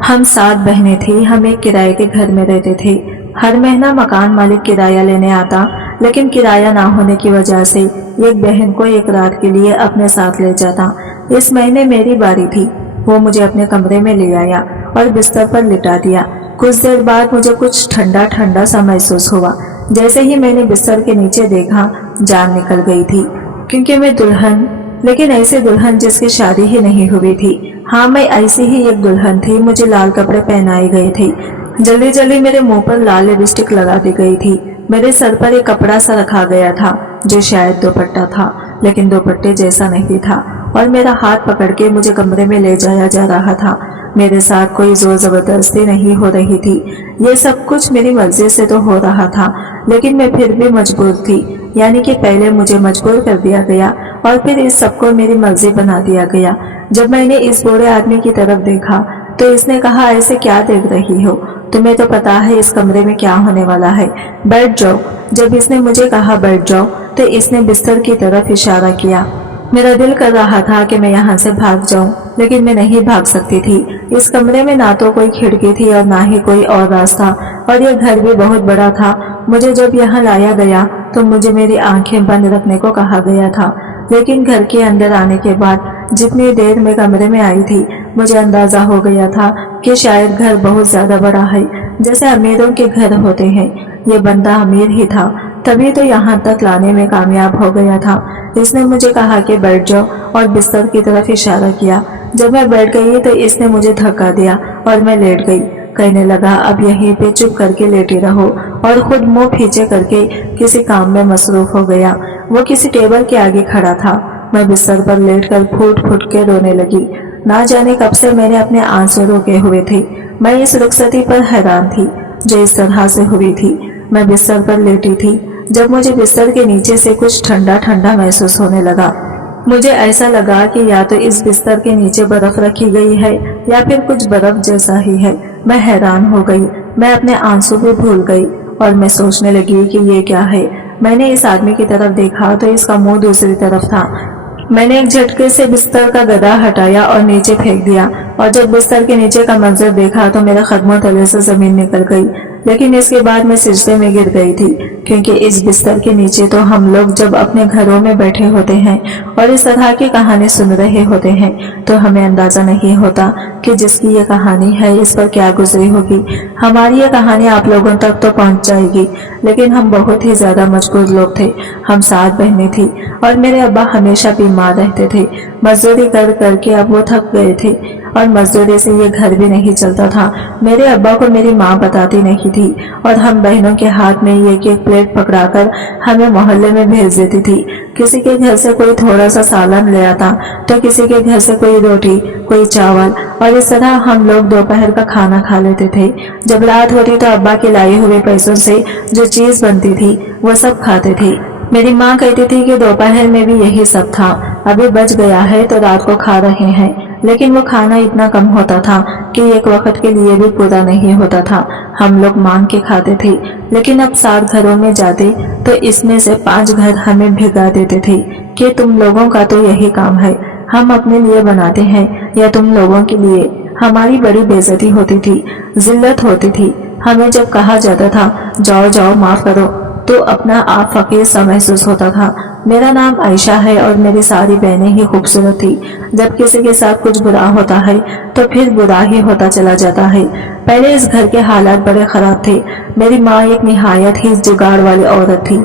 ہم 7 بہنیں تھیں۔ ہم ایک کرائے کے گھر میں رہتے تھے۔ ہر مہینہ مکان مالک کرایہ لینے آتا، لیکن کرایہ نہ ہونے کی وجہ سے ایک بہن کو ایک رات کے لیے اپنے ساتھ لے جاتا۔ اس مہینے میری باری تھی۔ وہ مجھے اپنے کمرے میں لے آیا اور بستر پر لٹا دیا۔ کچھ دیر بعد مجھے کچھ ٹھنڈا ٹھنڈا سا محسوس ہوا۔ جیسے ہی میں نے بستر کے نیچے دیکھا، جان نکل گئی تھی، کیونکہ میں دلہن، لیکن ایسی دلہن جس کی شادی ہی نہیں ہوئی تھی۔ ہاں، میں ایسی ہی ایک دلہن تھی۔ مجھے لال کپڑے پہنائے گئے تھے۔ جلدی جلدی میرے منہ پر لال لپسٹک لگا دی گئی تھی۔ میرے سر پر ایک کپڑا سا رکھا گیا تھا جو شاید دوپٹہ تھا، لیکن دوپٹے جیسا نہیں تھا، اور میرا ہاتھ پکڑ کے مجھے کمرے میں لے جایا جا رہا تھا۔ میرے ساتھ کوئی زور زبردستی نہیں ہو رہی تھی۔ یہ سب کچھ میری مرضی سے تو ہو رہا تھا، لیکن میں پھر بھی مجبور تھی۔ یعنی کہ پہلے مجھے مجبور کر دیا گیا اور پھر اس سب کو میری مرضی بنا دیا گیا۔ جب میں نے اس بوڑھے آدمی کی طرف دیکھا تو اس نے کہا، ایسے کیا دیکھ رہی ہو؟ تمہیں تو پتا ہے اس کمرے میں کیا ہونے والا ہے، بیٹھ جاؤ۔ جب اس نے مجھے کہا بیٹھ جاؤ تو اس نے بستر کی طرف اشارہ کیا۔ میرا دل کر رہا تھا کہ میں یہاں سے بھاگ جاؤں، لیکن میں نہیں بھاگ سکتی تھی۔ اس کمرے میں نہ تو کوئی کھڑکی تھی اور نہ ہی کوئی اور راستہ، اور یہ گھر بھی بہت بڑا تھا۔ مجھے جب یہاں لایا گیا تو مجھے میری آنکھیں بند رکھنے کو کہا گیا تھا، لیکن گھر کے اندر آنے کے بعد جتنی دیر میں کمرے میں آئی تھی، مجھے اندازہ ہو گیا تھا کہ شاید گھر بہت زیادہ بڑا ہے، جیسے امیروں کے گھر ہوتے ہیں۔ یہ بندہ امیر ہی تھا، تبھی تو یہاں تک لانے میں کامیاب ہو گیا تھا۔ اس نے مجھے کہا کہ بیٹھ جاؤ اور بستر کی طرف اشارہ کیا۔ جب میں بیٹھ گئی تو اس نے مجھے دھکا دیا اور میں لیٹ گئی۔ کہنے لگا، اب یہیں پہ چپ کر کے لیٹی رہو، اور خود منہ پیچھے کر کے کسی کام میں مصروف ہو گیا۔ وہ کسی ٹیبل کے آگے کھڑا تھا۔ میں بستر پر لیٹ کر پھوٹ پھوٹ کے رونے لگی۔ نہ جانے کب سے میں نے اپنے آنسو روکے ہوئے تھے۔ میں اس رخصتی پر حیران تھی جو اس طرح سے ہوئی تھی۔ میں بستر پر لیٹی تھی جب مجھے بستر کے نیچے سے کچھ ٹھنڈا ٹھنڈا محسوس ہونے لگا۔ مجھے ایسا لگا کہ یا تو اس بستر کے نیچے برف رکھی گئی ہے یا پھر کچھ برف جیسا ہی ہے۔ میں حیران ہو گئی۔ میں اپنے آنسو بھی بھول گئی اور میں سوچنے لگی کہ یہ کیا ہے۔ میں نے اس آدمی کی طرف دیکھا تو اس کا منہ دوسری طرف تھا۔ میں نے ایک جھٹکے سے بستر کا گدا ہٹایا اور نیچے پھینک دیا، اور جب بستر کے نیچے کا منظر دیکھا تو میرے قدموں تلے سے زمین نکل گئی۔ لیکن اس کے بعد میں سجدے میں گر گئی تھی، کیونکہ اس بستر کے نیچے تو ہم لوگ جب اپنے گھروں میں بیٹھے ہوتے ہیں اور اس طرح کی کہانی سن رہے ہوتے ہیں تو ہمیں اندازہ نہیں ہوتا کہ جس کی یہ کہانی ہے اس پر کیا گزری ہوگی۔ ہماری یہ کہانی آپ لوگوں تک تو پہنچ جائے گی، لیکن ہم بہت ہی زیادہ مجبور لوگ تھے۔ ہم 7 بہنیں تھیں اور میرے ابا ہمیشہ بیمار رہتے تھے۔ مزدوری کر کر کے اب وہ تھک گئے تھے اور مزدوری سے یہ گھر بھی نہیں چلتا تھا۔ میرے ابا کو میری ماں بتاتی نہیں تھی اور ہم بہنوں کے ہاتھ میں ایک ایک پلیٹ پکڑا کر ہمیں محلے میں بھیج دیتی تھی۔ کسی کے گھر سے کوئی تھوڑا سا سالن لے آتا تو کسی کے گھر سے کوئی روٹی، کوئی چاول، اور اس طرح ہم لوگ دوپہر کا کھانا کھا لیتے تھے۔ جب رات ہوتی تو ابا کے لائے ہوئے پیسوں سے جو چیز بنتی تھی وہ سب کھاتے تھے۔ میری ماں کہتی تھی کہ دوپہر میں بھی یہی سب تھا، ابھی بچ گیا ہے تو رات کو کھا رہے ہیں، لیکن وہ کھانا اتنا کم ہوتا تھا کہ ایک وقت کے لیے بھی پورا نہیں ہوتا تھا۔ ہم لوگ مانگ کے کھاتے تھے، لیکن اب 7 گھروں میں جاتے تو اس میں سے 5 گھر ہمیں بھگا دیتے تھے کہ تم لوگوں کا تو یہی کام ہے، ہم اپنے لیے بناتے ہیں یا تم لوگوں کے لیے۔ ہماری بڑی بے عزتی ہوتی تھی، ذلت ہوتی تھی۔ ہمیں جب کہا جاتا تھا جاؤ جاؤ معاف کرو تو اپنا آپ فقیر سا محسوس ہوتا تھا۔ میرا نام عائشہ ہے اور میری ساری بہنیں ہی خوبصورت تھی۔ جب کسی کے ساتھ کچھ برا ہوتا ہے تو پھر برا ہی ہوتا چلا جاتا ہے۔ پہلے اس گھر کے حالات بڑے خراب تھے۔ میری ماں ایک نہایت ہی جگاڑ والی عورت تھی۔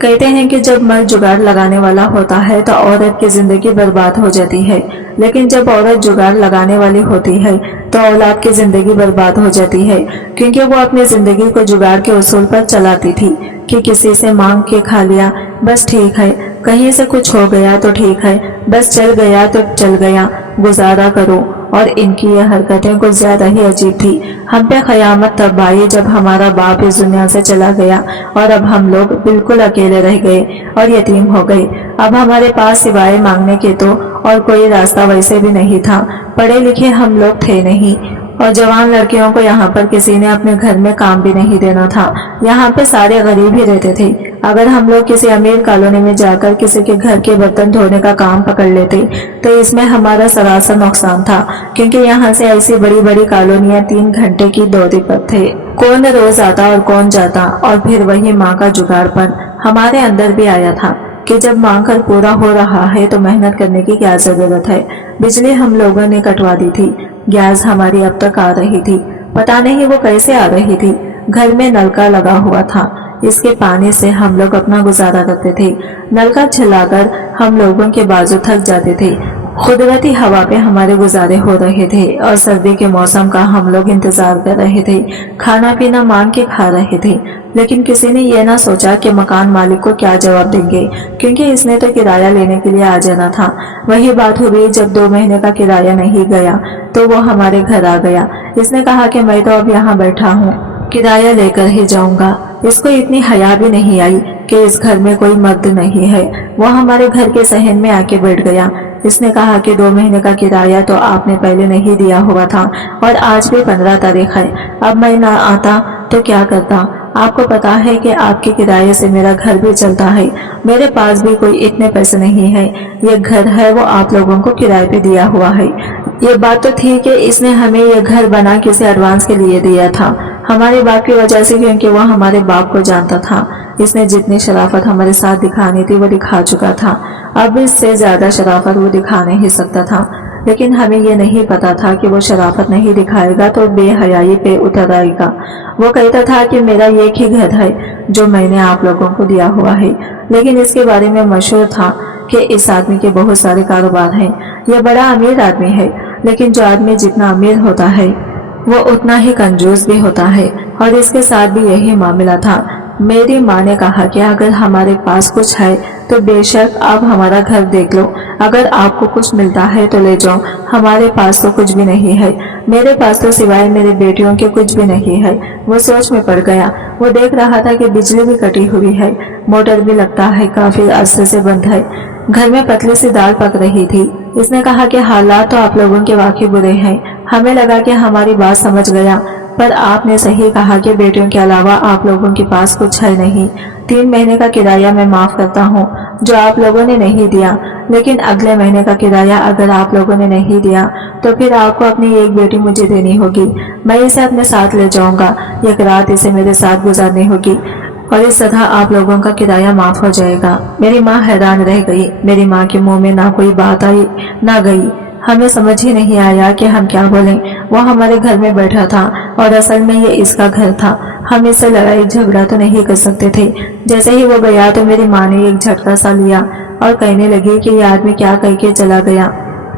کہتے ہیں کہ جب مرد جگاڑ لگانے والا ہوتا ہے تو عورت کی زندگی برباد ہو جاتی ہے، لیکن جب عورت جگاڑ لگانے والی ہوتی ہے تو اولاد کی زندگی برباد ہو جاتی ہے، کیونکہ وہ اپنی زندگی کو جگاڑ کے اصول پر چلاتی تھی کہ کسی سے مانگ کے کھا لیا بس ٹھیک ہے، کہیں سے کچھ ہو گیا تو ٹھیک ہے، بس چل گیا تو چل گیا، گزارا کرو۔ اور ان کی یہ حرکتیں کچھ زیادہ ہی عجیب تھی۔ ہم پہ قیامت تب آئی جب ہمارا باپ اس دنیا سے چلا گیا اور اب ہم لوگ بالکل اکیلے رہ گئے اور یتیم ہو گئے۔ اب ہمارے پاس سوائے مانگنے کے تو اور کوئی راستہ ویسے بھی نہیں تھا۔ پڑھے لکھے ہم لوگ تھے نہیں، اور جوان لڑکیوں کو یہاں پر کسی نے اپنے گھر میں کام بھی نہیں دینا تھا۔ یہاں پہ سارے غریب ہی رہتے تھے۔ अगर हम लोग किसी अमीर कॉलोनी में जाकर किसी के घर के बर्तन धोने का काम पकड़ लेते तो इसमें हमारा सरासर नुकसान था, क्योंकि यहाँ से ऐसी बड़ी बड़ी कॉलोनियां 3 घंटे की दूरी पर थे। कौन रोज आता और कौन जाता, और फिर वही माँ का जुगाड़पन हमारे अंदर भी आया था कि जब मांग कर पूरा हो रहा है तो मेहनत करने की क्या जरूरत है। बिजली हम लोगों ने कटवा दी थी, गैस हमारी अब तक आ रही थी, पता नहीं वो कैसे आ रही थी। घर में नलका लगा हुआ था, इसके पानी से हम लोग अपना गुजारा करते थे। नलका चलाकर हम लोगों के बाजू थक जाते थे। कुदरती हवा पे हमारे गुजारे हो रहे थे और सर्दी के मौसम का हम लोग इंतजार कर रहे थे। खाना पीना मांग के खा रहे थे, लेकिन किसी ने यह ना सोचा कि मकान मालिक को क्या जवाब देंगे, क्योंकि इसने तो किराया लेने के लिए आ जाना था। वही बात हुई जब 2 महीने का किराया नहीं गया तो वो हमारे घर आ गया। इसने कहा कि मैं तो अब यहाँ बैठा हूँ, किराया लेकर ही जाऊंगा। इसको इतनी हया भी नहीं आई कि इस घर में कोई मर्द नहीं है। वो हमारे घर के सहन में आके बैठ गया। इसने कहा कि 2 महीने का किराया तो आपने पहले नहीं दिया हुआ था और आज भी 15 तारीख है। अब मैं ना आता तो क्या करता? आपको पता है कि आपके किराए से मेरा घर भी चलता है। मेरे पास भी कोई इतने पैसे नहीं है। ये घर है वो आप लोगों को किराए पे दिया हुआ है। ये बात तो थी कि इसने हमें ये घर बना किसी एडवांस के लिए दिया था, हमारे बाप की वजह से, क्योंकि वो हमारे बाप को जानता था। इसने जितनी शराफत हमारे साथ दिखानी थी वो दिखा चुका था। अब इससे ज्यादा शराफत वो दिखा नहीं सकता था, लेकिन हमें ये नहीं पता था कि वो शराफत नहीं दिखाएगा तो बेहयाई पे उतर आएगा। वो कहता था कि मेरा एक ही घर है जो मैंने आप लोगों को दिया हुआ है, लेकिन इसके बारे में मशहूर था कि इस आदमी के बहुत सारे कारोबार हैं। यह बड़ा अमीर आदमी है, लेकिन जो आदमी जितना अमीर होता है वो उतना ही कंजूस भी होता है, और इसके साथ भी यही मामला था। मेरी माँ ने कहा कि अगर हमारे पास कुछ है तो बेशक आप हमारा घर देख लो, अगर आपको कुछ मिलता है तो ले जाओ, हमारे पास तो कुछ भी नहीं है। मेरे पास तो सिवाय मेरे बेटियों के कुछ भी नहीं है। वो सोच में पड़ गया। वो देख रहा था कि बिजली भी कटी हुई है, मोटर भी लगता है काफी अरसे से बंद है। घर में पतली सी दाल पक रही थी। इसने कहा कि हालात तो आप लोगों के वाकई बुरे हैं। हमें लगा कि हमारी बात समझ गया, पर आपने सही कहा कि बेटियों के अलावा आप लोगों के पास कुछ है नहीं। 3 महीने का किराया मैं माफ करता हूँ जो आप लोगों ने नहीं दिया, लेकिन अगले महीने का किराया अगर आप लोगों ने नहीं दिया तो फिर आपको अपनी एक बेटी मुझे देनी होगी। मैं इसे अपने साथ ले जाऊंगा, एक रात इसे मेरे साथ गुजारनी होगी और इस तरह आप लोगों का किराया माफ हो जाएगा। मेरी माँ हैरान रह गई। मेरी माँ के मुंह में ना कोई बात आई ना गई। हमें समझ ही नहीं आया कि हम क्या बोलें। वो हमारे घर में बैठा था और असल में ये इसका घर था। हम इससे लड़ाई झगड़ा तो नहीं कर सकते थे। जैसे ही वो गया तो मेरी माँ ने एक झटका सा लिया और कहने लगी कि ये आदमी क्या कह के चला गया।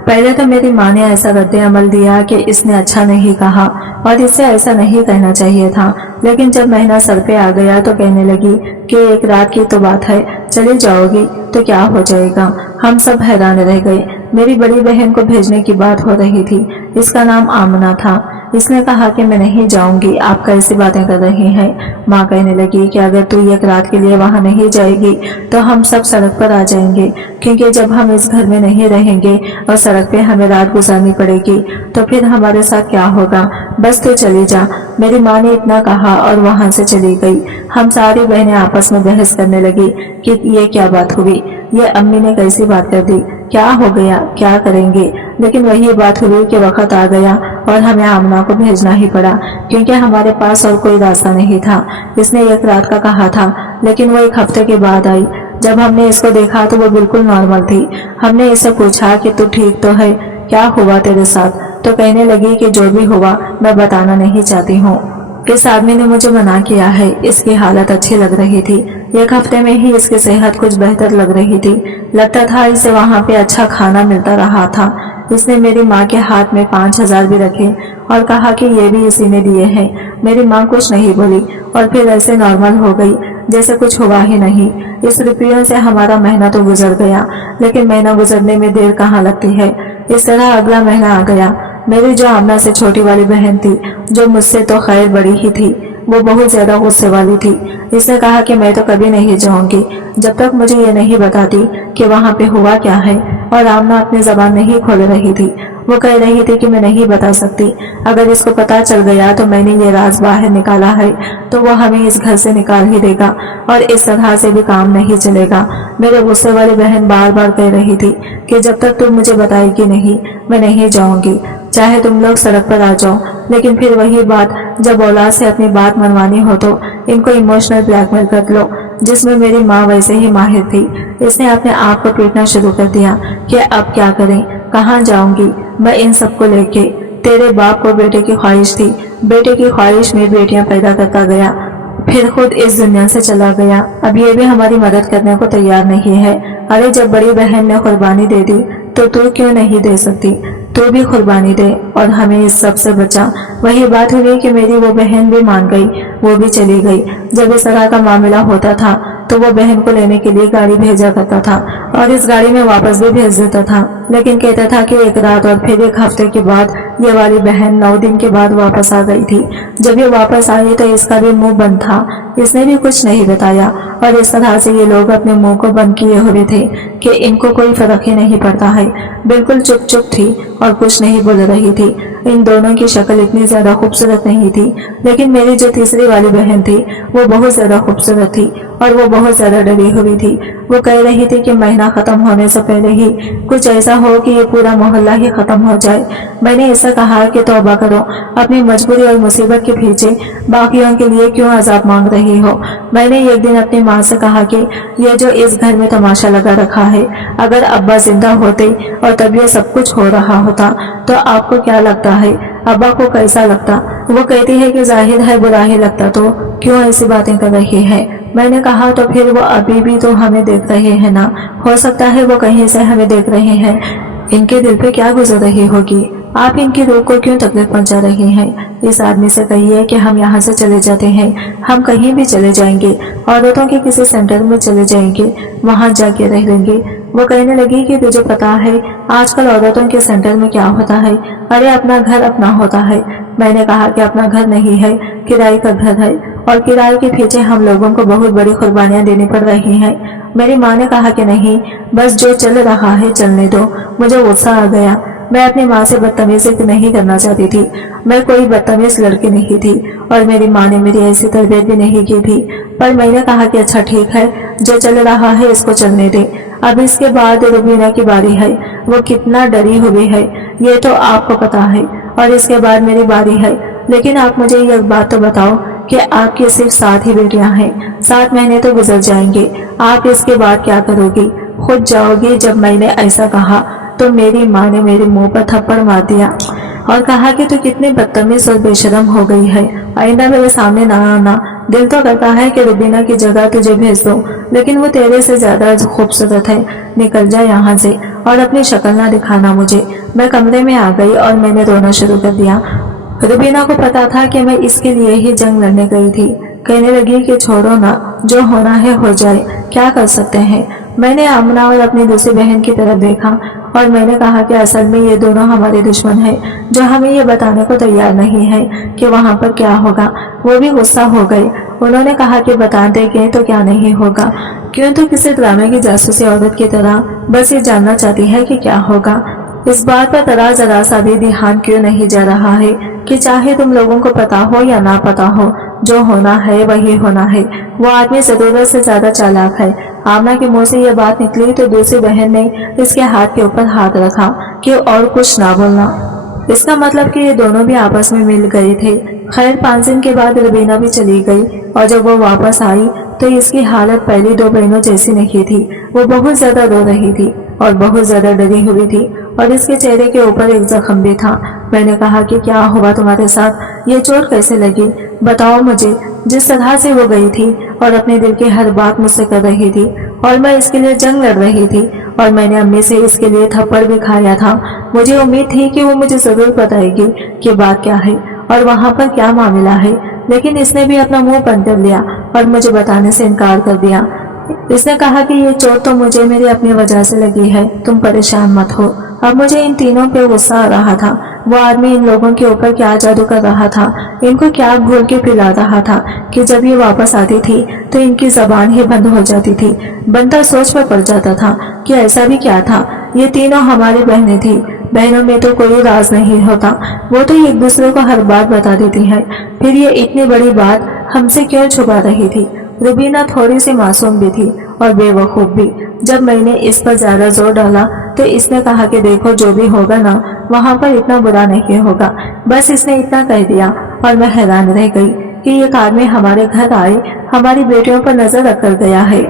पहले तो मेरी माँ ने ऐसा रद्द अमल दिया कि इसने अच्छा नहीं कहा और इससे ऐसा नहीं कहना चाहिए था, लेकिन जब महीना सर पे आ गया तो कहने लगी कि एक रात की तो बात है, चली जाओगी तो क्या हो जाएगा। हम सब हैरान रह गए। मेरी बड़ी बहन को भेजने की बात हो रही थी। इसका नाम आमना था। इसने कहा कि मैं नहीं जाऊंगी, आप कैसी बातें कर रही हैं। माँ कहने लगी कि अगर तू एक रात के लिए वहाँ नहीं जाएगी तो हम सब सड़क पर आ जाएंगे, क्योंकि जब हम इस घर में नहीं रहेंगे और सड़क पे हमें रात गुजारनी पड़ेगी तो फिर हमारे साथ क्या होगा। बस तू चली जा। मेरी माँ ने इतना कहा और वहाँ से चली गई। हम सारी बहनें आपस में बहस करने लगी कि ये क्या बात हुई, ये अम्मी ने कैसी बात कर दी, क्या हो गया, क्या करेंगे। लेकिन वही बात हुई कि वक्त आ गया और हमें आमना को भेजना ही पड़ा, क्योंकि हमारे पास और कोई रास्ता नहीं था। इसने एक रात का कहा था, लेकिन वो 1 हफ्ते के बाद आई। जब हमने इसको देखा तो वो बिल्कुल नॉर्मल थी। हमने इसे पूछा कि तू ठीक तो है, क्या हुआ तेरे साथ? तो कहने लगी कि जो भी हुआ मैं बताना नहीं चाहती हूँ। इस आदमी ने मुझे मना किया है। इसकी हालत अच्छी लग रही थी। 1 हफ्ते में ही इसकी सेहत कुछ बेहतर लग रही थी। लगता था इसे वहाँ पे अच्छा खाना मिलता रहा था। इसने मेरी माँ के हाथ में 5000 भी रखे और कहा कि ये भी इसी ने दिए हैं। मेरी माँ कुछ नहीं बोली और फिर ऐसे नॉर्मल हो गई जैसे कुछ हुआ ही नहीं। इस रुपयों से हमारा महीना तो गुजर गया, लेकिन महीना गुजरने में देर कहाँ लगती है। इस तरह अगला महीना आ गया। मेरी जो आमना से छोटी वाली बहन थी, जो मुझसे तो खैर बड़ी ही थी, वो बहुत ज्यादा गुस्से वाली थी। इसने कहा कि मैं तो कभी नहीं जाऊंगी जब तक मुझे ये नहीं बताती कि वहाँ पे हुआ क्या है, और आमना अपनी जबान नहीं खोल रही थी। वो कह रही थी कि मैं नहीं बता सकती, अगर इसको पता चल गया तो मैंने ये राज बाहर निकाला है तो वो हमें इस घर से निकाल ही देगा और इस तरह से भी काम नहीं चलेगा। मेरे गुस्से वाली बहन बार बार कह रही थी कि जब तक तुम मुझे बताएगी नहीं मैं नहीं जाऊंगी, चाहे तुम लोग सड़क पर आ जाओ। लेकिन फिर वही बात, जब औलाद से अपनी बात मनवानी हो तो इनको इमोशनल ब्लैकमेल कर लो, जिसमें मेरी माँ वैसे ही माहिर थी। इसने अपने आप को पीटना शुरू कर दिया कि अब क्या करें, कहाँ जाऊंगी मैं इन सबको लेके। तेरे बाप को बेटे की ख्वाहिश थी, बेटे की ख्वाहिश में बेटियां पैदा करता गया, फिर खुद इस दुनिया से चला गया। अब ये भी हमारी मदद करने को तैयार नहीं है। अरे जब बड़ी बहन ने कुर्बानी दे दी तो तू क्यों नहीं दे सकती, तू भी कुर्बानी दे और हमें इस सब से बचा। वही बात हुई कि मेरी वो बहन भी मान गई, वो भी चली गई। जब इस तरह का मामला होता था तो वो बहन को लेने के लिए गाड़ी भेजा करता था और इस गाड़ी में वापस भी भेज देता था, लेकिन कहता था कि एक रात और फिर एक हफ्ते के बाद ये वाली बहन 9 दिन के बाद वापस आ गई थी। जब ये वापस आई तो इसका भी मुंह बंद था, इसने भी कुछ नहीं बताया और इस तरह से ये लोग अपने मुंह को बंद किए हुए थे कि इनको कोई फर्क ही नहीं पड़ता है। बिल्कुल चुप चुप थी और कुछ नहीं बोल रही थी। इन दोनों की शक्ल इतनी ज्यादा खूबसूरत नहीं थी, लेकिन मेरी जो तीसरी वाली बहन थी वो बहुत ज्यादा खूबसूरत थी और वो बहुत ज्यादा डरी हुई थी। वो कह रही थी कि महीना खत्म होने से पहले ही कुछ ऐसा हो कि ये पूरा मोहल्ला ही खत्म हो जाए। मैंने ऐसा कहा कि तौबा करो, अपनी मजबूरी और मुसीबत के पीछे बाकियों के लिए क्यों अजाब मांग रही हो। मैंने एक दिन अपनी माँ से कहा कि ये जो इस घर में तमाशा लगा रखा है, अगर अब्बा जिंदा होते और तब ये सब कुछ हो रहा होता तो आपको क्या लगता है, अब्बा को कैसा लगता। वो कहती है कि जाहिर है बुरा ही लगता, तो क्यों ऐसी बातें कर रही है। मैंने कहा तो फिर वो अभी भी तो हमें देख रहे हैं ना, हो सकता है वो कहीं से हमें देख रहे हैं। इनके दिल पे क्या गुजर रही होगी, आप इनकी रूह को क्यों तकलीफ पहुंचा रही हैं। इस आदमी से कहिए कि हम यहाँ से चले जाते हैं, हम कहीं भी चले जाएंगे, औरतों के किसी सेंटर में चले जाएंगे, वहाँ जाके रह लेंगे। वो कहने लगी कि तुझे पता है आजकल औरतों के सेंटर में क्या होता है, अरे अपना घर अपना होता है। मैंने कहा कि अपना घर नहीं है, किराए का घर है और किराए के पीछे हम लोगों को बहुत बड़ी कुर्बानियां देनी पड़ रही हैं। मेरी माँ ने कहा कि नहीं, बस जो चल रहा है चलने दो। मुझे गुस्सा आ गया। मैं अपनी माँ से बदतमीजी नहीं करना चाहती थी, मैं कोई बदतमीज लड़की नहीं थी और मेरी माँ ने मेरी ऐसी तरबियत भी नहीं की थी। पर मैंने कहा कि अच्छा ठीक है, जो चल रहा है इसको चलने दे। अब इसके बाद रुबीना की बारी है, वो कितना डरी हुई है ये तो आपको पता है, और इसके बाद मेरी बारी है। लेकिन आप मुझे ये बात तो बताओ कि आपकी सिर्फ 7 ही बेटियां हैं, 7 महीने तो गुजर जाएंगे, आप इसके बाद क्या करोगी, खुद जाओगी। जब मैंने ऐसा कहा तो मेरी माँ ने मेरे मुंह पर थप्पड़ मार दिया और कहा कि तू कितनी बदतमीज और बेशरम हो गई है, आइंदा मेरे सामने ना आना। दिल तो करता है कि रुबीना की जगह तुझे भेज दो, लेकिन वो तेरे से ज्यादा खूबसूरत है, निकल जा यहाँ से और अपनी शक्ल ना दिखाना मुझे। मैं कमरे में आ गई और मैंने रोना शुरू कर दिया। रुबीना को पता था कि मैं इसके लिए ही जंग लड़ने गई थी। कहने लगी कि छोड़ो ना, जो होना है हो जाए, क्या कर सकते हैं। मैंने आमना और अपनी दूसरी बहन की तरफ देखा और मैंने कहा कि असल में ये दोनों हमारे दुश्मन हैं, जो हमें ये बताने को तैयार नहीं है कि वहाँ पर क्या होगा। वो भी गुस्सा हो गए। उन्होंने कहा कि बता देंगे तो क्या नहीं होगा, क्यों तो किसी ड्रामे की जासूसी औरत की तरह बस ये जानना चाहती है कि क्या होगा। इस बात पर तरा जरा सा भी ध्यान क्यों नहीं जा रहा है कि चाहे तुम लोगों को पता हो या ना पता हो, जो होना है वही होना है। वो आदमी जरूरत से ज्यादा चालाक है। आमना के मुंह से ये बात निकली तो दूसरी बहन ने इसके हाथ के ऊपर हाथ रखा कि और कुछ ना बोलना। इसका मतलब कि ये दोनों भी आपस में मिल गए थे। खैर 5 दिन के बाद रुबीना भी चली गई और जब वो वापस आई तो इसकी हालत पहली 2 बहनों जैसी नहीं थी। वो बहुत ज्यादा रो रही थी और बहुत ज्यादा डरी हुई थी और इसके चेहरे के ऊपर एक जख्म भी था। मैंने कहा कि क्या हुआ तुम्हारे साथ, ये चोट कैसे लगी, बताओ मुझे। जिस तरह से वो गई थी और अपने दिल की हर बात मुझसे कर रही थी और मैं इसके लिए जंग लड़ रही थी और मैंने अम्मी से इसके लिए थप्पड़ भी खाया था। मुझे उम्मीद थी कि वो मुझे जरूर बताएगी कि बात क्या है और वहाँ पर क्या मामला है, लेकिन इसने भी अपना मुंह बंद कर लिया और मुझे बताने से इनकार कर दिया। इसने कहा कि ये चोट तो मुझे मेरी अपनी वजह से लगी है, तुम परेशान मत हो। अब मुझे इन तीनों पे गुस्सा आ रहा था। वो आदमी इन लोगों के ऊपर क्या जादू कर रहा था, इनको क्या घोल के पिला रहा था कि जब ये वापस आती थी तो इनकी जबान ही बंद हो जाती थी। बनता सोच पर पड़ जाता था कि ऐसा भी क्या था। ये तीनों हमारी बहनें थी, बहनों में तो कोई राज नहीं होता, वो तो एक दूसरे को हर बात बता देती है, फिर ये इतनी बड़ी बात हमसे क्यों छुपा रही थी। रुबीना थोड़ी सी मासूम भी थी और बेवकूफ भी। जब मैंने इस पर ज्यादा जोर डाला तो इसने कहा कि देखो जो भी होगा ना, वहाँ पर इतना बुरा नहीं होगा। बस इसने इतना कह दिया और मैं हैरान रह गई कि एक आदमी हमारे घर आए, हमारी बेटियों पर नजर रख कर गया है।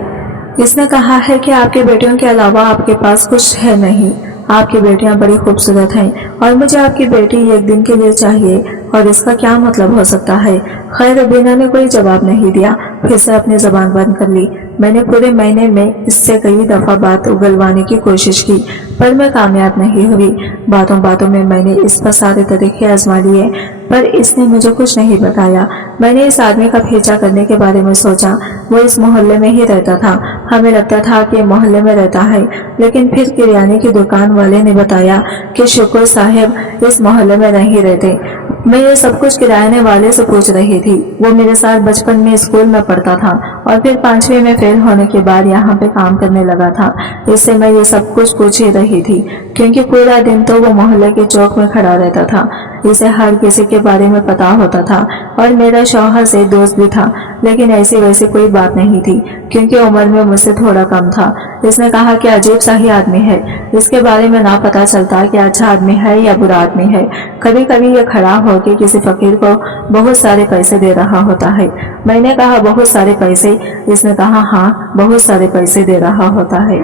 इसने कहा है कि आपके बेटियों के अलावा आपके पास कुछ है नहीं, आपकी बेटियां बड़ी खूबसूरत हैं और मुझे आपकी बेटी एक दिन के लिए चाहिए, और इसका क्या मतलब हो सकता है। खैर रुबीना ने कोई जवाब नहीं दिया, फिर से अपनी जबान बंद कर ली। मैंने पूरे महीने में इससे कई दफा बात उगलवाने की कोशिश की, पर मैं कामयाब नहीं हुई। बातों बातों में मैंने इस पर सारे तरीके आजमा लिए, पर इसने मुझे कुछ नहीं बताया। मैंने इस आदमी का पीछा करने के बारे में सोचा। वो इस मोहल्ले में ही रहता था, हमें लगता था कि मोहल्ले में रहता है, लेकिन फिर किराने की दुकान वाले ने बताया कि शुक्र साहब इस मोहल्ले में नहीं रहते। मैं ये सब कुछ किराने वाले से पूछ रही थी। वो मेरे साथ बचपन में स्कूल में पढ़ता था और फिर 5वीं में फेल होने के बाद यहाँ पे काम करने लगा था। इससे मैं ये सब कुछ पूछ ही रही थी, क्योंकि पूरा दिन तो वो मोहल्ले के चौक में खड़ा रहता था। इसे हर किसी के बारे में पता होता था और मेरा शौहर से दोस्त भी था, लेकिन ऐसी वैसी कोई बात नहीं थी, क्योंकि उम्र में मुझसे थोड़ा कम था। इसने कहा कि अजीब सा ही आदमी है, इसके बारे में ना पता चलता कि अच्छा आदमी है या बुरा आदमी है। कभी कभी ये खड़ा होकर किसी फकीर को बहुत सारे पैसे दे रहा होता है। मैंने कहा बहुत सारे पैसे? इसने कहा हाँ, बहुत सारे पैसे दे रहा होता है।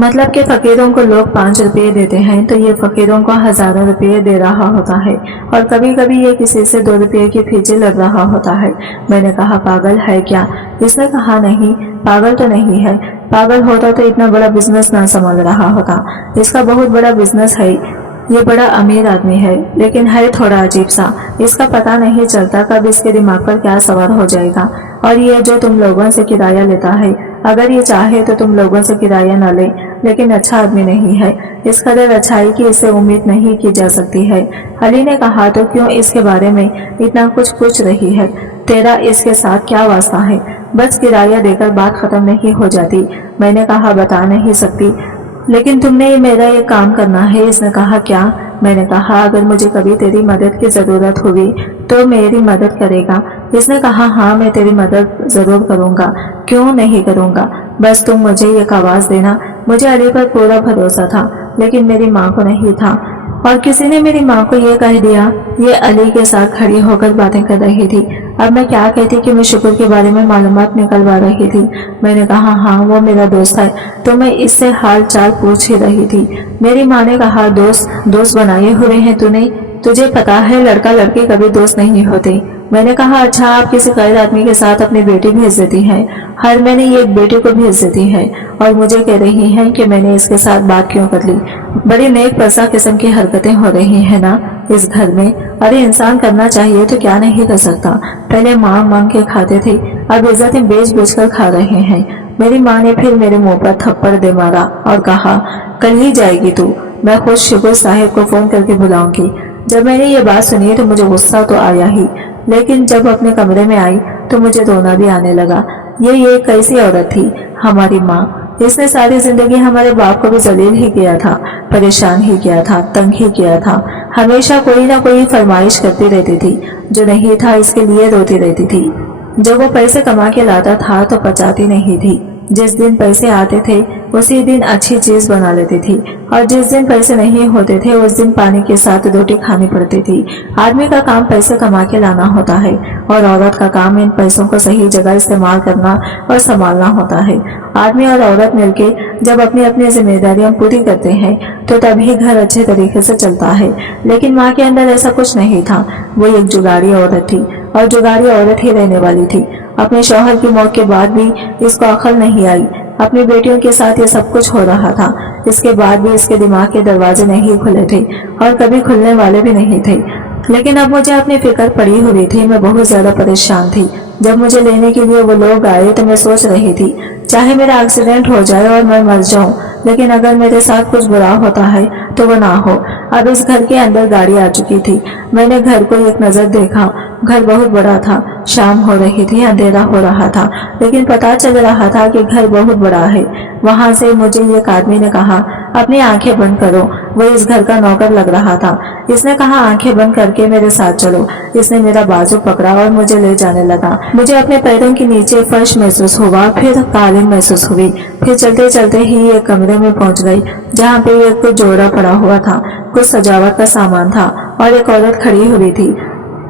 मतलब कि फकीरों को लोग 5 रुपये देते हैं तो ये फकीरों को हजारों रुपये दे रहा होता है, और कभी कभी ये किसी से 2 रुपये के पीछे लग रहा होता है। मैंने कहा पागल है क्या? इसने कहा नहीं, पागल तो नहीं है, पागल होता तो इतना बड़ा बिजनेस ना संभाल रहा होता। इसका बहुत बड़ा बिजनेस है, ये बड़ा अमीर आदमी है, लेकिन है थोड़ा अजीब सा। इसका पता नहीं चलता कब इसके दिमाग पर क्या सवार हो जाएगा। और ये जो तुम लोगों से किराया लेता है, अगर ये चाहे तो तुम लोगों से किराया न ले, लेकिन अच्छा आदमी नहीं है। इस कदर अच्छाई की इससे उम्मीद नहीं की जा सकती है। अली ने कहा तो क्यों इसके बारे में इतना कुछ पूछ रही है? तेरा इसके साथ क्या वास्ता है? बस किराया देकर बात खत्म नहीं हो जाती। मैंने कहा बता नहीं सकती, लेकिन तुमने मेरा ये काम करना है। इसने कहा क्या? मैंने कहा अगर मुझे कभी तेरी मदद की जरूरत होगी तो मेरी मदद करेगा। इसने कहा हाँ, मैं तेरी मदद जरूर करूंगा, क्यों नहीं करूंगा। बस तुम मुझे एक आवाज देना। मुझे अली पर पूरा भरोसा था, लेकिन मेरी माँ को नहीं था, और किसी ने मेरी माँ को ये कह दिया। ये अली के साथ खड़ी होकर बातें कर रही थी। अब मैं क्या कहती कि मैं शुक्र के बारे में मालूमात निकलवा रही थी। मैंने कहा हाँ, वो मेरा दोस्त है, तो मैं इससे हाल चाल पूछ ही रही थी। मेरी माँ ने कहा दोस्त बनाए हुए हैं तूने? तुझे पता है लड़का लड़की कभी दोस्त नहीं होते। मैंने कहा अच्छा, आप किसी गैर आदमी के साथ अपनी बेटी भेज देती हैं। हर महीने ये एक बेटी को भेज देती है और मुझे कह रही हैं कि मैंने इसके साथ बात क्यों कर ली। बड़ी नेक परसा किस्म की हरकतें हो रही है ना इस घर में। अरे इंसान करना चाहिए तो क्या नहीं कर सकता। पहले मांग के खाते थे, अब इज्जतें बेच बेच कर खा रहे हैं। मेरी माँ ने फिर मेरे मुंह पर थप्पड़ दे मारा और कहा कल ही जाएगी तू, मैं खुद शुक्र साहिब को फोन करके बुलाऊंगी। जब मैंने ये बात सुनी तो मुझे गुस्सा तो आया ही, लेकिन जब अपने कमरे में आई तो मुझे रोना भी आने लगा। ये कैसी औरत थी हमारी माँ। इसने सारी जिंदगी हमारे बाप को भी जलील ही किया था, परेशान ही किया था, तंग ही किया था। हमेशा कोई ना कोई फरमाइश करती रहती थी, जो नहीं था इसके लिए रोती रहती थी। जब वो पैसे कमा के लाता था तो पचाती नहीं थी। जिस दिन पैसे आते थे उसी दिन अच्छी चीज बना लेती थी, और जिस दिन पैसे नहीं होते थे उस दिन पानी के साथ रोटी खानी पड़ती थी। आदमी का काम पैसे कमा के लाना होता है, और औरत का काम इन पैसों को सही जगह इस्तेमाल करना और संभालना होता है। आदमी और औरत मिलके जब अपनी अपनी जिम्मेदारियां पूरी करते हैं तो तभी घर अच्छे तरीके से चलता है। लेकिन माँ के अंदर ऐसा कुछ नहीं था। वो एक जुगाड़ी औरत थी, और जुगाड़ी औरत ही रहने वाली थी। अपने शौहर की मौत के बाद भी इसको अकल नहीं आई। अपनी बेटियों के साथ ये सब कुछ हो रहा था, इसके बाद भी इसके दिमाग के दरवाजे नहीं खुले थे और कभी खुलने वाले भी नहीं थे। लेकिन अब मुझे अपनी फिक्र पड़ी हुई थी। मैं बहुत ज्यादा परेशान थी। जब मुझे लेने के लिए वो लोग आए तो मैं सोच रही थी चाहे मेरा एक्सीडेंट हो जाए और मैं मर जाऊं, लेकिन अगर मेरे साथ कुछ बुरा होता है तो वो ना हो। अब इस घर के अंदर गाड़ी आ चुकी थी। मैंने घर को एक नजर देखा। घर बहुत बड़ा था। शाम हो रही थी, अंधेरा हो रहा था, लेकिन पता चल रहा था कि घर बहुत बड़ा है। वहां से मुझे एक आदमी ने कहा अपनी आंखें बंद करो। वो इस घर का नौकर लग रहा था। इसने कहा आंखें बंद करके मेरे साथ चलो। इसने मेरा बाजू पकड़ा और मुझे ले जाने लगा। मुझे अपने पैरों के नीचे फर्श महसूस हुआ, फिर कालीन महसूस हुई। फिर चलते चलते ही एक कमरे में पहुंच गई जहाँ पे एक जोड़ा पड़ा हुआ था, कुछ सजावट का सामान था और एक औरत खड़ी हुई थी।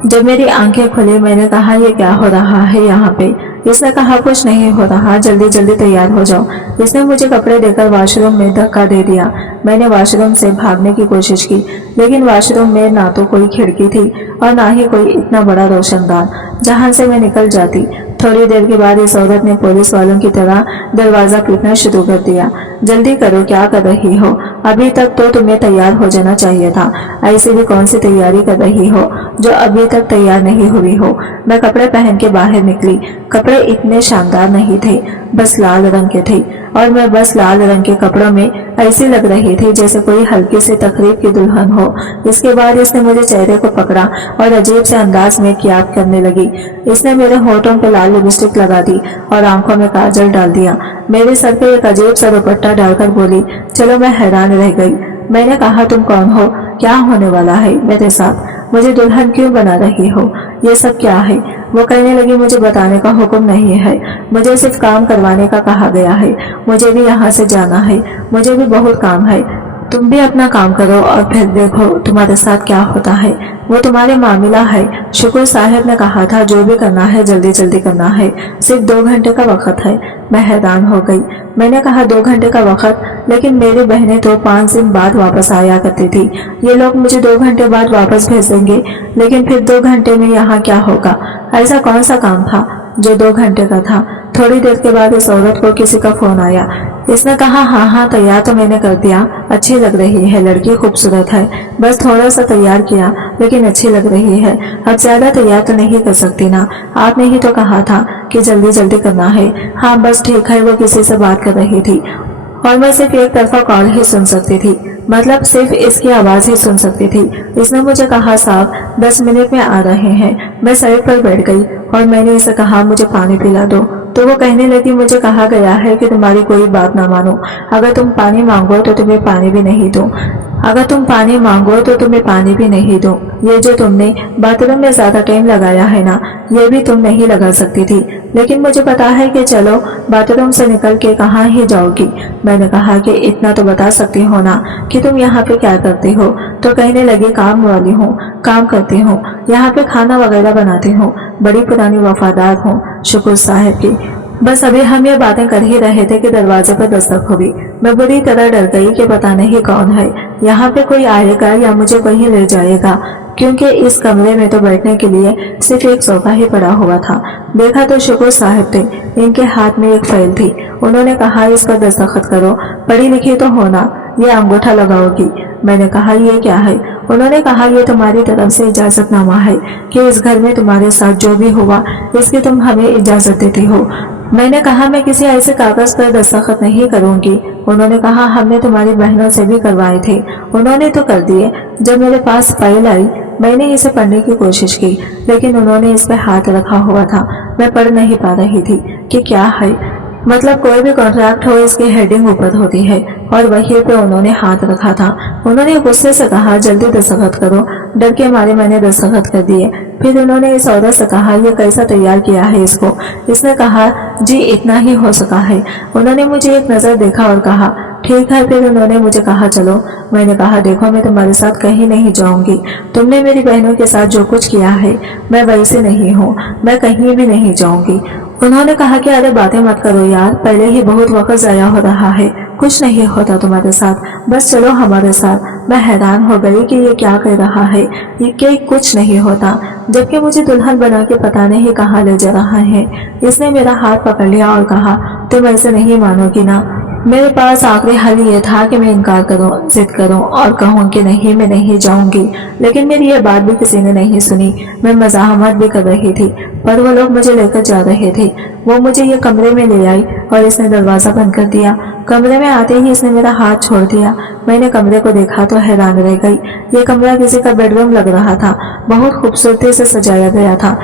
जब मेरी आंखें खुली मैंने कहा ये क्या हो रहा है यहाँ पे। इसने कहा कुछ नहीं हो रहा, जल्दी जल्दी तैयार हो जाओ। इसने मुझे कपड़े देकर वॉशरूम में धक्का दे दिया। मैंने वॉशरूम से भागने की कोशिश की, लेकिन वॉशरूम में ना तो कोई खिड़की थी और ना ही कोई इतना बड़ा रोशनदान जहां से मैं निकल जाती। थोड़ी देर के बाद इस औरत ने पुलिस वालों की तरह दरवाजा पीटना शुरू कर दिया। जल्दी करो, क्या कर रही हो? अभी तक तो तुम्हें तैयार हो जाना चाहिए था। ऐसी भी कौन सी तैयारी कर रही हो जो अभी तक तैयार नहीं हुई हो? मैं कपड़े पहन के बाहर निकली। कपड़े इतने शानदार नहीं थे, बस लाल रंग के थे और मैं बस लाल रंग के कपड़ों में ऐसी लग रही थी जैसे कोई हल्की सी तकरीब की दुल्हन हो। इसके बाद इसने मुझे चेहरे को पकड़ा और अजीब से अंदाज में कियात करने लगी। इसने मेरे होठों पे लाल लिपस्टिक लगा दी और आंखों में काजल डाल दिया। मेरे सर पे एक अजीब सा दुपट्टा डालकर बोली। चलो मैं हैरान रह गई। मैंने कहा तुम कौन हो? क्या होने वाला है मेरे साथ? मुझे दुल्हन क्यों बना रही हो? ये सब क्या है? वो कहने लगी मुझे बताने का हुक्म नहीं है, मुझे सिर्फ काम करवाने का कहा गया है। मुझे भी यहाँ से जाना है, मुझे भी बहुत काम है। तुम भी अपना काम करो और फिर देखो तुम्हारे साथ क्या होता है। वो तुम्हारे मामला है। शुक्र साहब ने कहा था जो भी करना है जल्दी जल्दी करना है, सिर्फ 2 घंटे का वक्त है। मैं हैरान हो गई। मैंने कहा 2 घंटे का वक्त? लेकिन मेरी बहनें तो 5 दिन बाद वापस आया करती थी। ये लोग मुझे 2 घंटे बाद वापस भेजेंगे, लेकिन फिर 2 घंटे में यहाँ क्या होगा? ऐसा कौन सा काम था जो 2 घंटे का था? थोड़ी देर के बाद इस औरत को किसी का फोन आया। इसने कहा हाँ तैयार तो मैंने कर दिया, अच्छी लग रही है लड़की, खूबसूरत है, बस थोड़ा सा तैयार किया लेकिन अच्छी लग रही है। अब ज्यादा तैयार तो नहीं कर सकती ना, आपने ही तो कहा था कि जल्दी जल्दी करना है। हाँ बस ठीक है। वो किसी से बात कर रही थी और मैं सिर्फ एक तरफा कॉल ही सुन सकती थी, मतलब सिर्फ इसकी आवाज ही सुन सकती थी। इसने मुझे कहा साहब 10 मिनट में आ रहे हैं। मैं सड़क पर बैठ गई और मैंने इसे कहा मुझे पानी पिला दो। तो वो कहने लगी मुझे कहा गया है कि तुम्हारी कोई बात ना मानो, अगर तुम पानी मांगो तो तुम्हें पानी भी नहीं दूं, अगर तुम पानी मांगो तो तुम्हें पानी भी नहीं दूं। ये जो तुमने बाथरूम में ज्यादा टाइम लगाया है ना, ये भी तुम नहीं लगा सकती थी, लेकिन मुझे पता है कि चलो बाथरूम से निकल के कहाँ ही जाओगी। मैंने कहा कि इतना तो बता सकती हो ना कि तुम यहाँ पे क्या करती हो। तो कहने लगी काम वाली हूँ, काम करती हूँ, यहाँ पे खाना वगैरह बनाती हूँ, बड़ी पुरानी वफादार हूँ शुक्र साहब की। बस अभी हम ये बातें कर ही रहे थे कि दरवाजे पर दस्तक हुई। मैं बुरी तरह डर गई कि पता नहीं कौन है, यहाँ पे कोई आएगा या मुझे कहीं ले जाएगा, क्योंकि इस कमरे में तो बैठने के लिए सिर्फ एक सोफा ही पड़ा हुआ था। देखा तो शुक्र साहब थे, इनके हाथ में एक फाइल थी। उन्होंने कहा इस पर दस्तखत करो, पढ़ी लिखी तो होना, ये अंगूठा लगाओगी। मैंने कहा ये क्या है? उन्होंने कहा ये तुम्हारी तरफ से इजाजतनामा है कि इस घर में तुम्हारे साथ जो भी हुआ इसकी तुम हमें इजाजत देती हो। मैंने कहा मैं किसी ऐसे कागज पर दस्तखत नहीं करूंगी। उन्होंने कहा हमने तुम्हारी बहनों से भी करवाए थे, उन्होंने तो कर दिए। जब मेरे पास फाइल आई मैंने इसे पढ़ने की कोशिश की, लेकिन उन्होंने इस पर हाथ रखा हुआ था। मैं पढ़ नहीं पा रही थी कि क्या है। मतलब कोई भी कॉन्ट्रैक्ट हो इसकी हेडिंग ऊपर होती है और वहीं पे उन्होंने हाथ रखा था। उन्होंने गुस्से से कहा जल्दी दस्तखत करो। डर के मारे मैंने दस्तखत कर दिए। फिर उन्होंने इस औरत से कहा ये कैसा तैयार किया है इसको? इसने कहा जी इतना ही हो सका है। उन्होंने मुझे एक नजर देखा और कहा ठीक है। फिर उन्होंने मुझे कहा चलो। मैंने कहा देखो मैं तुम्हारे साथ कहीं नहीं जाऊंगी, तुमने मेरी बहनों के साथ जो कुछ किया है मैं वैसे नहीं हूँ, मैं कहीं भी नहीं जाऊंगी। उन्होंने कहा कि अरे बातें मत करो यार, पहले ही बहुत वक्त जाया हो रहा है, कुछ नहीं होता तुम्हारे साथ, बस चलो हमारे साथ। मैं हैरान हो गई कि ये क्या कह रहा है, ये कि कुछ नहीं होता, जबकि मुझे दुल्हन बना के पता नहीं कहाँ ले जा रहा है। इसने मेरा हाथ पकड़ लिया और कहा तुम ऐसे नहीं मानोगी ना। मेरे पास आखिरी हल ये था कि मैं इनकार करूं, जिद करूं और कहूं कि नहीं मैं नहीं जाऊंगी, लेकिन मेरी ये बात भी किसी ने नहीं सुनी। मैं मज़ाहमत भी कर रही थी, पर वो लोग मुझे लेकर जा रहे थे। वो मुझे ये कमरे में ले आई और इसने दरवाजा बंद कर दिया। कमरे में आते ही इसने मेरा हाथ छोड़ दिया। मैंने कमरे को देखा तो हैरान रह गई। ये कमरा किसी का बेडरूम लग रहा था, बहुत खूबसूरती से सजाया गया था।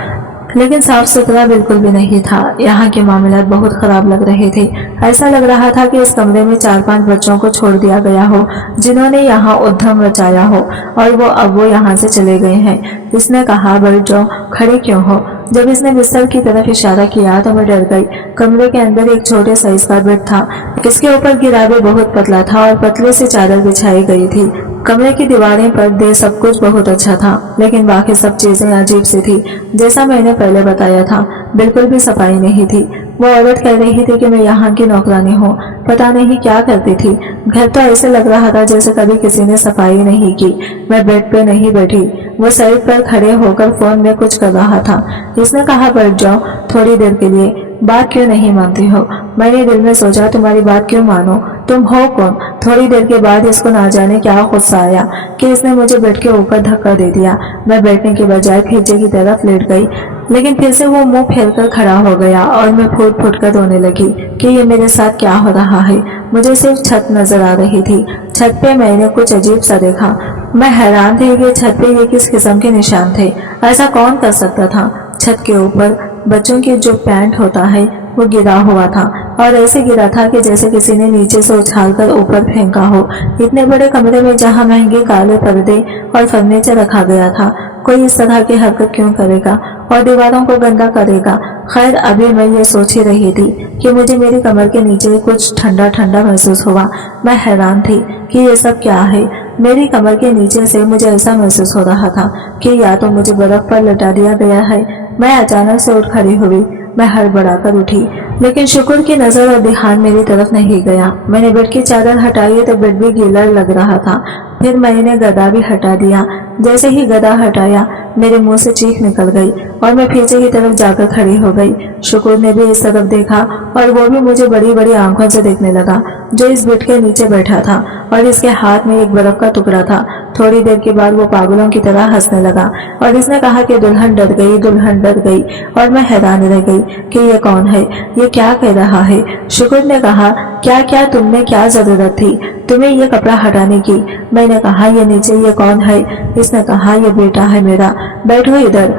लेकिन साफ सुथरा बिल्कुल भी नहीं था। यहाँ के मामलात बहुत खराब लग रहे थे। ऐसा लग रहा था कि इस कमरे में 4-5 बच्चों को छोड़ दिया गया हो जिन्होंने यहाँ उद्यम मचाया हो और वो यहाँ से चले गए हैं। इसने कहा, बैठ जाओ, खड़े क्यों हो? जब इसने बिस्तर की तरफ इशारा किया तो मैं डर गई। कमरे के अंदर एक छोटे साइज का बेड था। इसके ऊपर गिरावे बहुत पतला था और पतले से चादर बिछाई गई थी। कमरे की दीवारें पर दे सब कुछ बहुत अच्छा था, लेकिन बाकी सब चीजें अजीब सी थी। जैसा मैंने पहले बताया था, बिल्कुल भी सफाई नहीं थी। वो औरत कह रही थी कि मैं यहाँ की नौकरानी हूँ। पता नहीं क्या करती थी। घर तो ऐसे लग रहा था जैसे कभी किसी ने सफाई नहीं की। मैं बेड पे नहीं बैठी, वो साइड पर खड़े होकर फोन में कुछ कर रहा था। इसने कहा, बैठ जाओ थोड़ी देर के लिए। बात क्यों नहीं मानती हो? मैंने दिल में सोचा, तुम्हारी बात क्यों मानो? तुम हो कौन? थोड़ी देर के बाद इसको ना जाने क्या गुस्सा आया कि इसने मुझे बेड के ऊपर धक्का दे दिया। मैं बैठने के बजाय पीछे की तरफ लेट गई, लेकिन फिर से वो मुंह फेर कर खड़ा हो गया और मैं फूट फूट कर रोने लगी कि ये मेरे साथ क्या हो रहा है। मुझे सिर्फ छत नजर आ रही थी। छत पे मैंने कुछ अजीब सा देखा। मैं हैरान थी कि छत पे ये किस किस्म के निशान थे। ऐसा कौन कर सकता था? छत के ऊपर बच्चों के जो पैंट होता है वो गिरा हुआ था और ऐसे गिरा था कि जैसे किसी ने नीचे से उछालकर ऊपर फेंका हो। इतने बड़े कमरे में जहाँ महंगे काले पर्दे और फर्नीचर रखा गया था, कोई इस तरह की हरकत क्यों करेगा और दीवारों को गंदा करेगा? खैर, अभी मैं ये सोच ही रही थी कि मुझे मेरी कमर के नीचे कुछ ठंडा ठंडा महसूस हुआ। मैं हैरान थी कि ये सब क्या है। मेरी कमर के नीचे से मुझे ऐसा महसूस हो रहा था कि या तो मुझे बर्फ पर लटा दिया गया है। मैं अचानक से उठ खड़ी हुई। मैं हड़बड़ाकर उठी, लेकिन शुक्र की नजर और ध्यान मेरी तरफ नहीं गया। मैंने बेड की चादर हटाई तो बेड भी गीला लग रहा था। फिर मैंने गदा भी हटा दिया। जैसे ही गदा हटाया, मेरे मुंह से चीख निकल गई और मैं पीछे की तरफ जाकर खड़ी हो गई। शुक्र ने भी इस तरफ देखा और वो भी मुझे बड़ी बड़ी आंखों से देखने लगा, जो इस बेड के नीचे बैठा था और इसके हाथ में एक बर्फ का टुकड़ा था। थोड़ी देर के बाद वो पागलों की तरह हंसने लगा और इसने कहा कि दुल्हन डर गई, दुल्हन डर गई। और मैं हैरान रह गई कि ये कौन है, ये क्या कह रहा है। शुक्र ने कहा, क्या क्या तुमने क्या जरूरत थी तुम्हें ये कपड़ा हटाने की? मैंने कहा, ये नीचे ये कौन है? इसने कहा, ये बेटा है मेरा, बैठो इधर।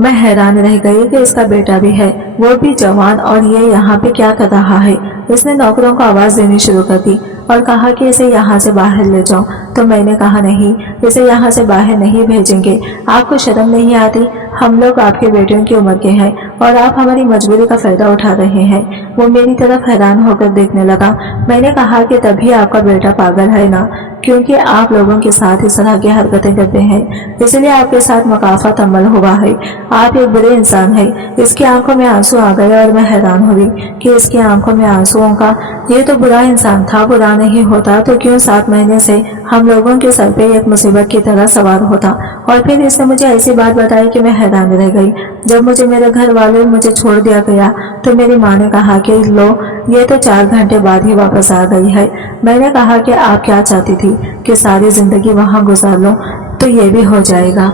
मैं हैरान रह गई कि इसका बेटा भी है, वो भी जवान, और ये यहाँ पे क्या कर रहा है। इसने नौकरों को आवाज देनी शुरू कर दी और कहा कि इसे यहाँ से बाहर ले जाओ। तो मैंने कहा, नहीं, इसे यहाँ से बाहर नहीं भेजेंगे। आपको शर्म नहीं आती? हम लोग आपके बेटियों की उम्र के हैं और आप हमारी मजबूरी का फायदा उठा रहे हैं। वो मेरी तरफ हैरान होकर देखने लगा। मैंने कहा कि तभी आपका बेटा पागल है ना, क्योंकि आप लोगों के साथ इस तरह की हरकतें करते हैं, इसलिए आपके साथ मकाफत अमल हुआ है। आप एक बुरे इंसान हैं। इसकी आंखों में आंसू आ गए और मैं हैरान हुई कि इसकी आंखों में आंसुओं का, ये तो बुरा इंसान था। बुरा नहीं होता तो क्यों 7 महीने से हम लोगों के सर पे एक मुसीबत की तरह सवार होता। और फिर इसने मुझे ऐसी बात बताई कि मैं हैरान रह गई। जब मुझे मेरे घर वाले मुझे छोड़ दिया गया तो मेरी माँ ने कहा कि लो, ये तो 4 घंटे बाद ही वापस आ गई है। मैंने कहा कि आप क्या चाहती थी कि सारी जिंदगी वहाँ गुजार लो? तो ये भी हो जाएगा।